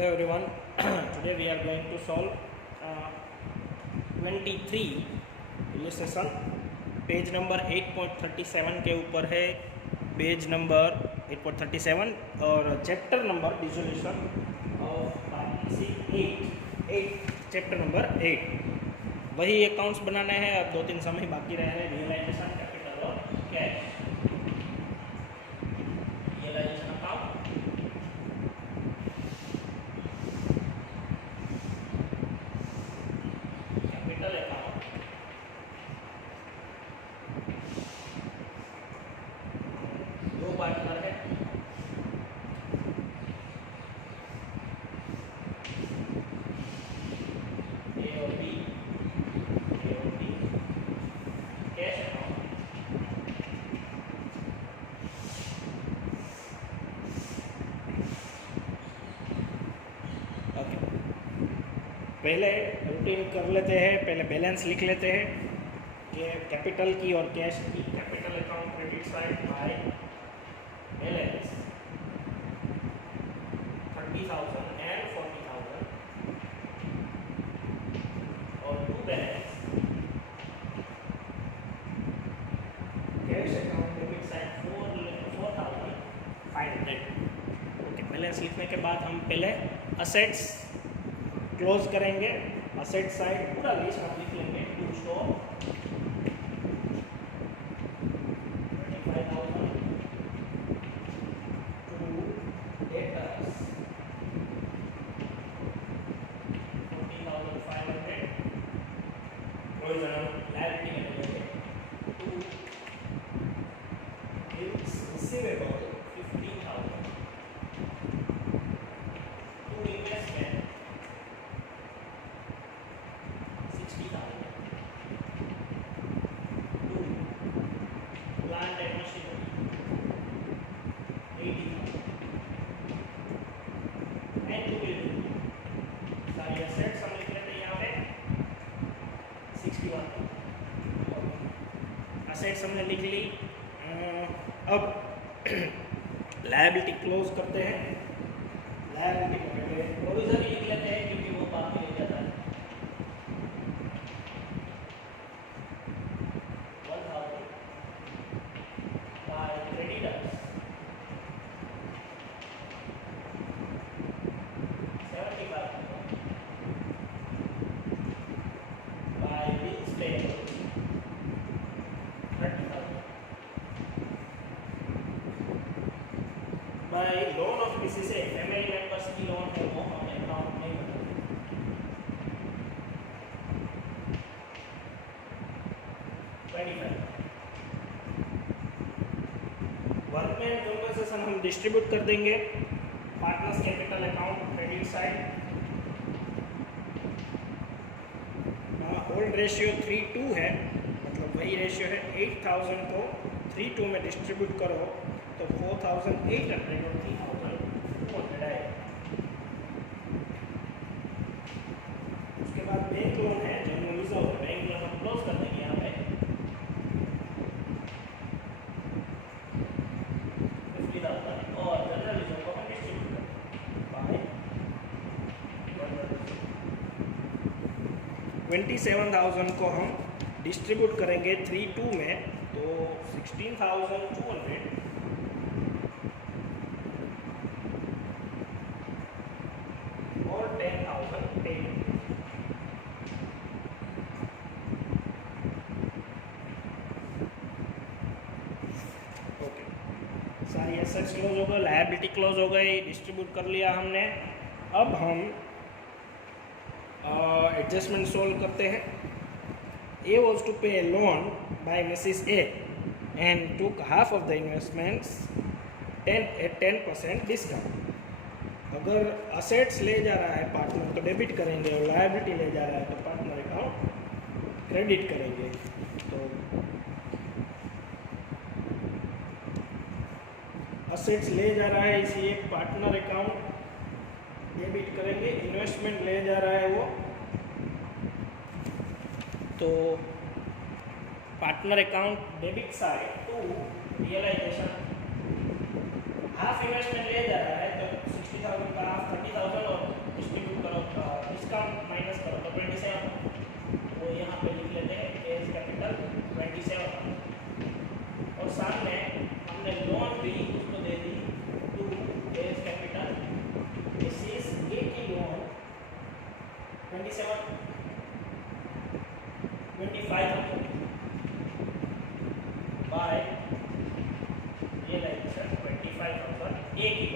Hello everyone. Today we are going to solve 23 illustration. Page number 8.37 के ऊपर है. Page number 8.37 और chapter number dissolution of chapter number 8. वही accounts बनाने हैं. अब 2-3 समय बाकी रहे हैं. रियलाइजेशन, कैपिटल और cash. Realisation account, capital account, दो पार्टनर है. ए और बी, कैश अकाउंट. ओके, पहले रूटीन कर लेते हैं. पहले बैलेंस लिख लेते हैं कि कैपिटल की और कैश की. Capital account credit side by balance 30,000 and 40,000 और to balance cash account debit side 4,500. Okay, balance लिखने के बाद हम पहले असेट्स क्लोज करेंगे. असेट साइड पूरा लिस्ट हम लिख लेंगे. To store 25,000, to debtors 40,500, provision liability में लेंगे. To bills receivable 15,000, to investment 60,000, to plant and machinery 80,000 and to building. सारी एसेट्स हम लिख लेते हैं यहाँ पे 61,000. असेट्स हमने लिख ली. अब लायबिलिटी क्लोज करते हैं. लायबिलिटी करेंगे प्रोविजन लिख लेते हैं क्योंकि वो बाद में ले जाता है. 1,000 by creditors 75,000 by bills payable 30,000 by loan of BCC. Family members की लोन है वो हमें अकाउंट नहीं बताते. 25. वर्कमैन कंपनसेशन हम डिस्ट्रीब्यूट कर देंगे. Partners capital account credit side. Hold ratio 3:2 है, मतलब वही रेशियो है. 8,000 को 3:2 में डिस्ट्रीब्यूट करो तो 4,800 और 3,200 है. उसके बाद बैंक लोन है जो रिजर्व है. बैंक लोन हम क्लोज कर देंगे यहाँ पे 50,000 और जनरल रिजर्व को हम डिस्ट्रीब्यूट करेंगे बाय 27,000 को हम डिस्ट्रीब्यूट करेंगे 3:2 में तो 16,200 और 10,000 पेड. ओके, सारी एसेट्स क्लोज हो गए, लायबिलिटी क्लोज हो गई, डिस्ट्रीब्यूट कर लिया हमने. अब हम एडजस्टमेंट सोल्व करते हैं. A was to pay loan by Mrs A and took half of the investments 10% discount. अगर असेट्स ले जा रहा है पार्टनर तो डेबिट करेंगे और लायबिलिटी ले जा रहा है तो पार्टनर अकाउंट क्रेडिट करेंगे. तो असेट्स ले जा रहा है इसी एक पार्टनर अकाउंट डेबिट करेंगे. इन्वेस्टमेंट ले जा रहा है वो तो partner account debit side to realisation. Half investment ले जा रहा है तो 60,000 का हाफ 30,000 और एक ही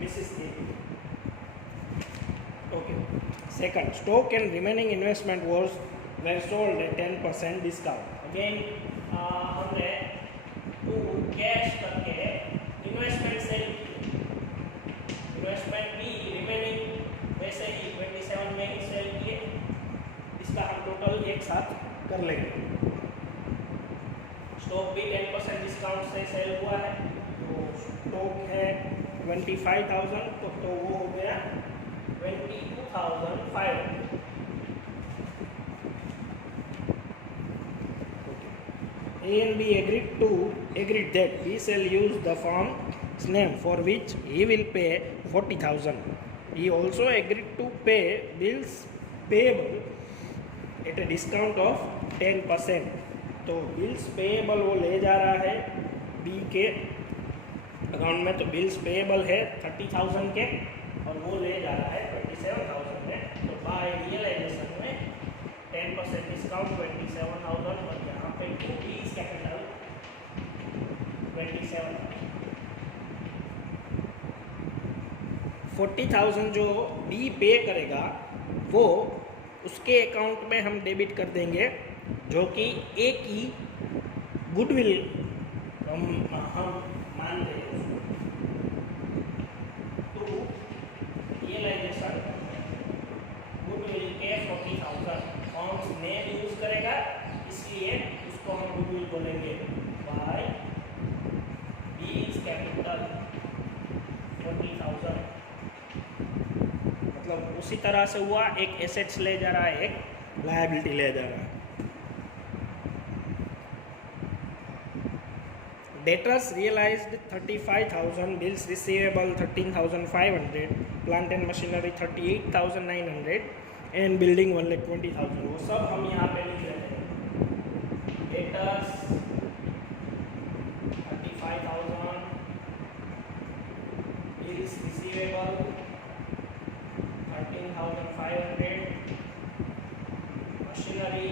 this is A. Okay, second, stock and remaining investment were sold at 10% discount. Again हमने टू कैश करके इन्वेस्टमेंट सेल किए, इन्वेस्टमेंट भी रिमेनिंग वैसे ही 27 में ही सेल किए, इसका हम टोटल एक साथ कर लेंगे। स्टॉक भी 10% डिस्काउंट से सेल हुआ है, तो स्टॉक है 25,000, तो वो हो गया 22,500। A and B agreed that B shall use the firm's name for which he will pay 40,000. He also agreed to pay bills payable at a discount of 10%. तो बिल्स पेएबल वो ले जा रहा है बी के अकाउंट में, तो bills payable है 30,000 के और वो ले जा रहा है 27,000 में। तो बाय रियलाइजेशन में 10% डिस्काउंट 27,000 और यहाँ पे टू बीज कैपिटल 27,000। 40,000 जो बी पे करेगा वो उसके अकाउंट में हम डेबिट कर देंगे, जो कि ए की गुडविल हम मान रहे हैं उसको। टू रियलाइजेशन गुडविल के 40,000 फॉर्म्स नेम यूज करेगा, इसलिए उसको हम गुडविल बोलेंगे बाय बीज कैपिटल 40,000। मतलब उसी तरह से हुआ, एक एसेट्स ले जा रहा है, एक लायबिलिटी ले जा रहा है। Debtors realized 35,000, bills receivable 13,500, plant and machinery 38,900 and building 1,20,000। वो सब हम यहाँ पे लिख रहे हैं। Debtors 35,000, bills receivable 13,500, machinery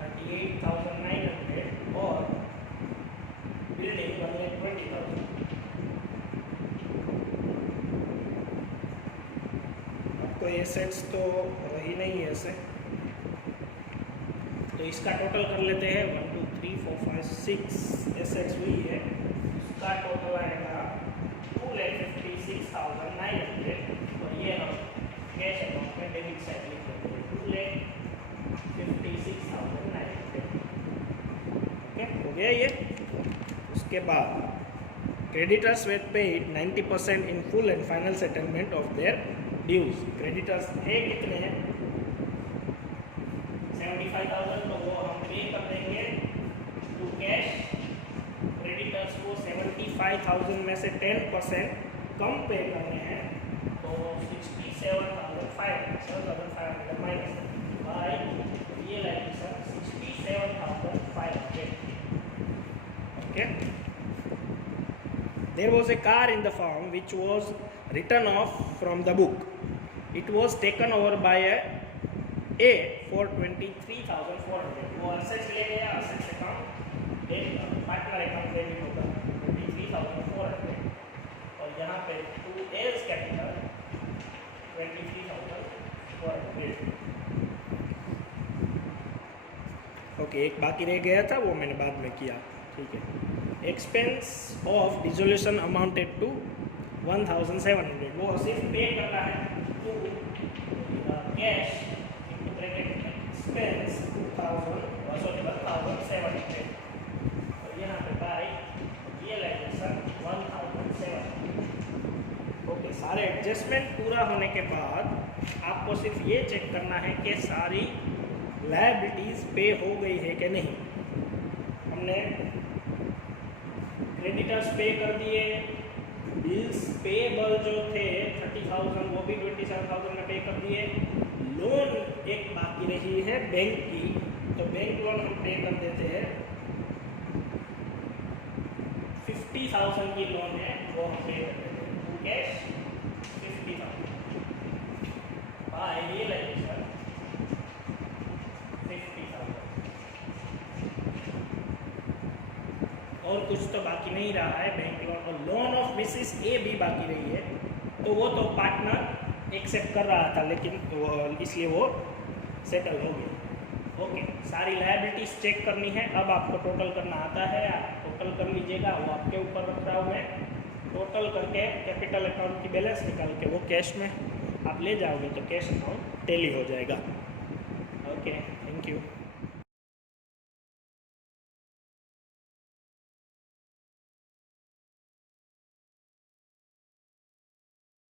38,900 और बिल्डिंग 1,20,000। अब कोई एसेट्स तो रही नहीं है ऐसे, तो इसका टोटल कर लेते हैं। 1 2 3 4 5 6 एसेट्स हुई है, इसका टोटल आएगा 2,56,900 और ये हम कैश अकाउंट में डेबिट साइड लिख देते हैं 2,56,900। हो गया ये। उसके बाद creditors were paid 90% in full and final settlement of their dues. Creditors है कितने हैं? 75,000, तो वो हम पे कर देंगे टू कैश। क्रेडिटर्स को 75,000 में से 10% कम पे करने हैं, तो 67,500 minus by realisation 67,500। Okay. There was a car in the farm which was written off from the book. It was taken over by A for 23,400। वो assets ले गया, assets account एक पार्टनर अकाउंट डेबिट होगा 23,400 और यहाँ पे to A's capital 23,400। Okay, एक बाकी रह गया था, वो मैंने बाद में किया, ठीक है। Expense of dissolution amounted to 1,700। वो सिर्फ पे करना है to cash into bracket expense 1,700 और यहाँ पे बाय रियलाइजेशन 1,700। ओके, सारे एडजस्टमेंट पूरा होने के बाद आपको सिर्फ ये चेक करना है कि सारी लायबिलिटीज़ पे हो गई है कि नहीं। हमने क्रेडिटर्स पे कर दिए, बिल्स पेएबल जो थे 30,000 वो भी 27,000 में पे कर दिए। लोन एक बाकी रही है बैंक की, तो बैंक लोन हम पे कर देते हैं। 50,000 की लोन है वो हम पे कर देते हैं कैश 50,000 बाय रियलाइजेशन 50,000। और कुछ तो बाकी नहीं रहा है बैंक लोन, और लोन ऑफ मिसिस ए भी बाकी रही है, तो वो तो पार्टनर एक्सेप्ट कर रहा था, लेकिन इसलिए वो सेटल हो गया। ओके, सारी लायबिलिटीज चेक करनी है। अब आपको टोटल करना आता है, आप टोटल कर लीजिएगा, वो आपके ऊपर रख रहा हूँ मैं। टोटल करके कैपिटल अकाउंट की बैलेंस निकाल के वो कैश में आप ले जाओगे तो कैश अकाउंट टैली हो जाएगा। Okay, thank you.